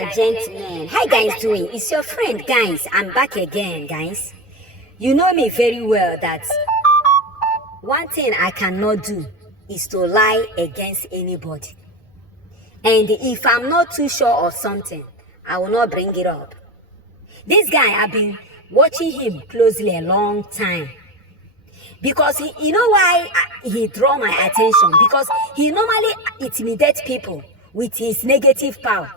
and gentlemen, how guys doing? It's your friend, guys. I'm back again, guys. You know me very well that one thing I cannot do is to lie against anybody. And if I'm not too sure of something, I will not bring it up. This guy, I've been watching him closely a long time. Because you know why he draw my attention? Because he normally intimidates people with his negative power.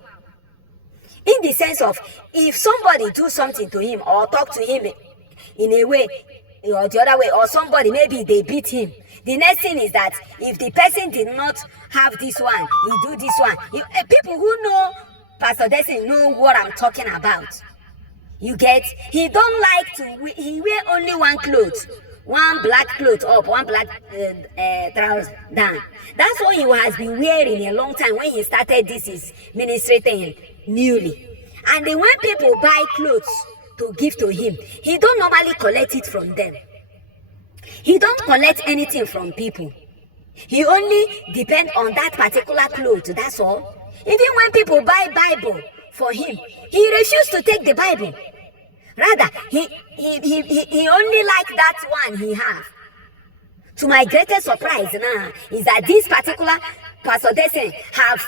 In the sense of, if somebody do something to him or talk to him in a way or the other way, or somebody, maybe they beat him, the next thing is that if the person did not have this one, he do this one. People who know Pastor Destiny know what I'm talking about. You get? He don't like to, he wear only one clothes. One black cloth up, one black trouser down. That's what he has been wearing a long time when he started his ministry thing newly. And then when people buy clothes to give to him, he don't normally collect it from them. He don't collect anything from people. He only depend on that particular cloth, that's all. Even when people buy Bible for him, he refused to take the Bible. Rather, he only like that one he have. To my greatest surprise now is that this particular Pastor Destiny have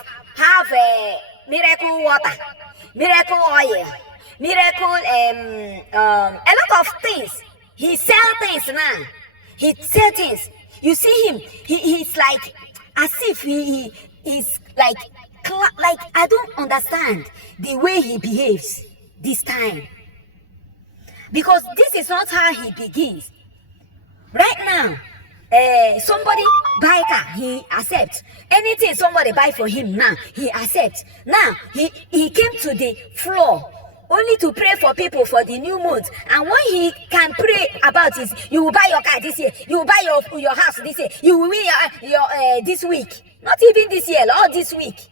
miracle water, miracle oil, miracle a lot of things. He sell things now. He sell things. You see him. He's like as if he's like I don't understand the way he behaves this time. Because this is not how he begins. Right now, somebody buy car, he accepts. Anything somebody buy for him now, he accepts. Now, he came to the floor only to pray for people for the new month. And what he can pray about is, you will buy your car this year, you will buy your house this year, you will win your this week. Not even this year, all this week,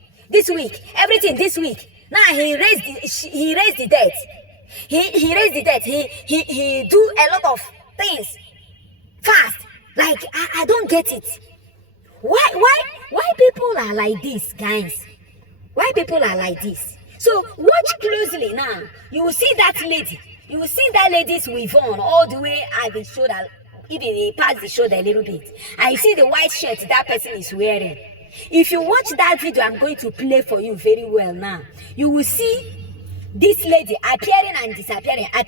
everything this week. Now, he raised the debt. He raised the debt. He do a lot of things fast. Like I don't get it. Why people are like this, guys? Why people are like this? So watch closely now. You will see that lady. You will see that lady's weave on all the way at the shoulder, even he passed the shoulder a little bit. And you see the white shirt that person is wearing. If you watch that video, I'm going to play for you very well now. You will see this lady appearing and disappearing, and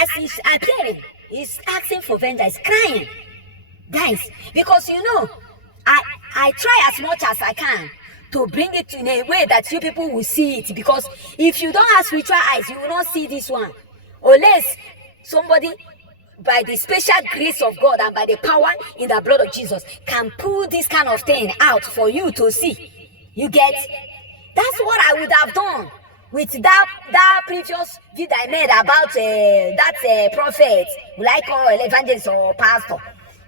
as he's appearing, he's asking for vengeance, crying, guys. Because you know, I try as much as I can to bring it in a way that you people will see it. Because if you don't have spiritual eyes, you will not see this one, unless somebody, by the special grace of God and by the power in the blood of Jesus, can pull this kind of thing out for you to see. You get? That's what I would have done with that previous video I made about that prophet, like or evangelist or pastor.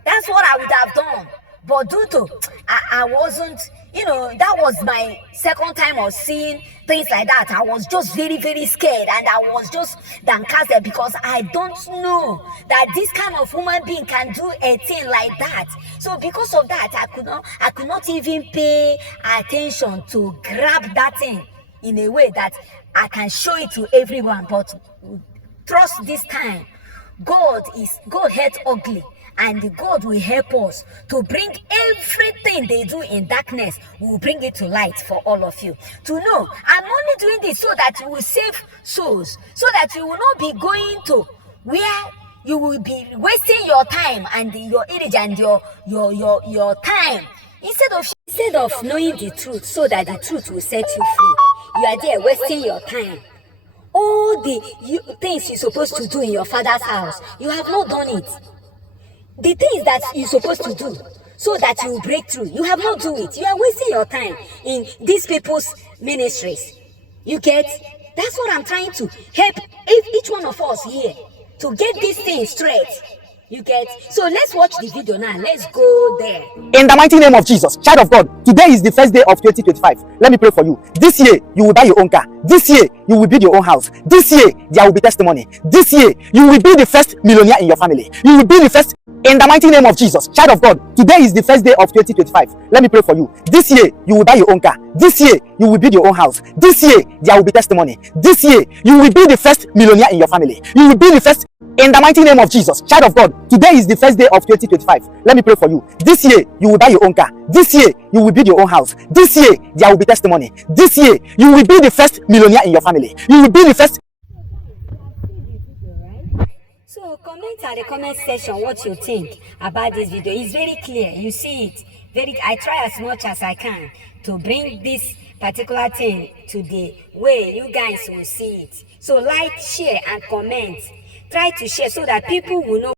That's what I would have done. But due to I wasn't, you know, that was my second time of seeing things like that. I was just very, very scared, and I was just downcasted because I don't know that this kind of human being can do a thing like that. So because of that, I could not even pay attention to grab that thing in a way that I can show it to everyone. But trust this time, God hates ugly, and God will help us to bring everything they do in darkness. We will bring it to light for all of you to know. I'm only doing this so that you will save souls, so that you will not be going to where you will be wasting your time and your energy and your time instead of knowing the truth, so that the truth will set you free. You are there wasting your time. All the things you're supposed to do in your father's house, you have not done it. The things that you're supposed to do so that you will break through, you have not done it. You are wasting your time in these people's ministries. You get? That's what I'm trying to help each one of us here to get this thing straight. You get? So let's watch the video now. Let's go there. In the mighty name of Jesus, child of God, today is the first day of 2025. Let me pray for you. This year, you will buy your own car. This year, you will build your own house. This year, there will be testimony. This year, you will be the first millionaire in your family. You will be the first in the mighty name of Jesus. Child of God, today is the first day of 2025. Let me pray for you. This year, you will buy your own car. This year, you will build your own house. This year, there will be testimony. This year, you will be the first millionaire in your family. You will be the first in the mighty name of Jesus. Child of God, today is the first day of 2025. Let me pray for you. This year, you will buy your own car. This year, you will build your own house. This year, there will be testimony. This year, you will be the first millionaire in your family. You will be the first. So comment at the comment section what you think about this video. It's very clear. You see it. I try as much as I can to bring this particular thing to the way you guys will see it. So like, share, and comment. Try to share so that people will know